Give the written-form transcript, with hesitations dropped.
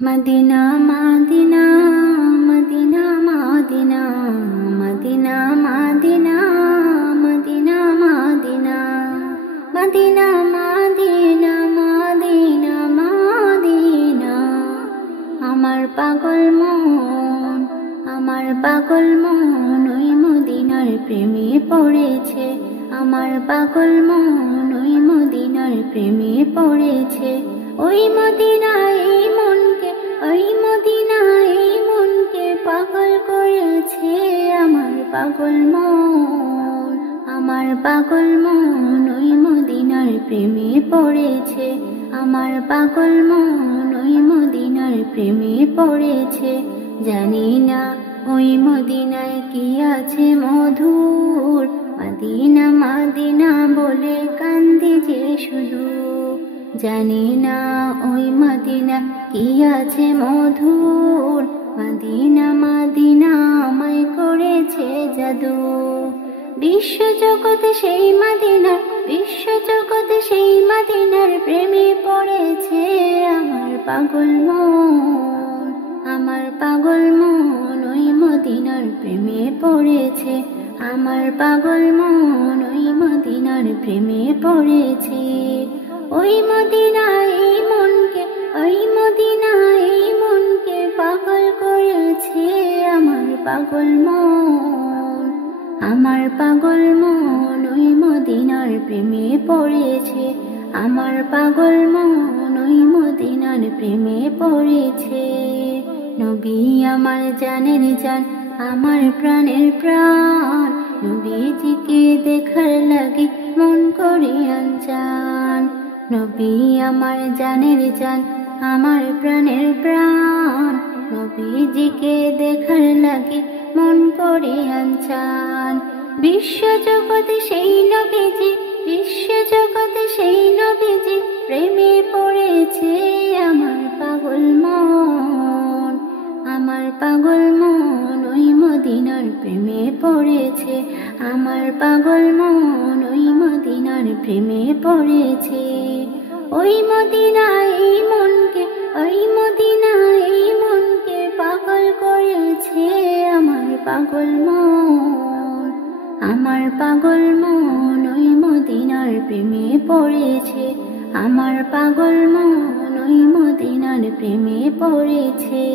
Medina Medina Medina Medina Medina Medina Medina Medina Medina Medina Medina Medina আমার পাগল মন ওই মদিনার প্রেমে পড়েছে। আমার পাগল মন ওই মদিনার প্রেমে পড়েছে। ওই মদিনায় এই মনকে, ওই মদিনায় এই মনকে পাগল করেছে। আমার পাগল মন, আমার পাগল মন ওই মদিনার প্রেমে পড়েছে। আমার পাগল মন ওই মদিনার প্রেমে পড়েছে। জানি না ওই মদিনায় কি আছে মধুর, মদিনা মদিনা বলে কান্দি যে শুধু। জানি না ওই মদিনা কি আছে মধুর, মদিনা মদিনা আমায় করেছে জাদু। বিশ্বজগতে সেই মদিনার, বিশ্বজগতে সেই মদিনার প্রেমে পড়েছে আমার পাগল মন। আমার পাগল মন ওই মদিনার প্রেমে পড়েছে। আমার পাগল মন ওই মদিনার প্রেমে পড়েছে। ওই মদিনায় এই মনকে, ওই মদিনায় এই মনকে পাগল করেছে আমার পাগল মন। আমার পাগল মন ওই মদিনার প্রেমে পড়েছে। আমার পাগল মন ওই মদিনার প্রেমে পড়েছে। নবী আমার জানের জান, আমার প্রাণের প্রাণ, নবীজিকে দেখার লাগে মন করে আনজান। নবী আমার জানের জান, আমার প্রাণের প্রাণ, নবীজিকে দেখার লাগে মন করে আনজান। বিশ্বজগতে সেই নবীজি, বিশ্বজগতে সেই নবীজি প্রেমে পড়েছে আমার পাগল মন। আমার পাগল মন ওই মদিনার প্রেমে পড়েছে। আমার পাগল মন ওই মদিনার প্রেমে পড়েছে। ওই মদিনায় এই মনকে, ওই মদিনায় এই মনকে পাগল করেছে আমার পাগল মন। আমার পাগল মন ওই মদিনার প্রেমে পড়েছে। আমার পাগল মন ওই মদিনার প্রেমে পড়েছে।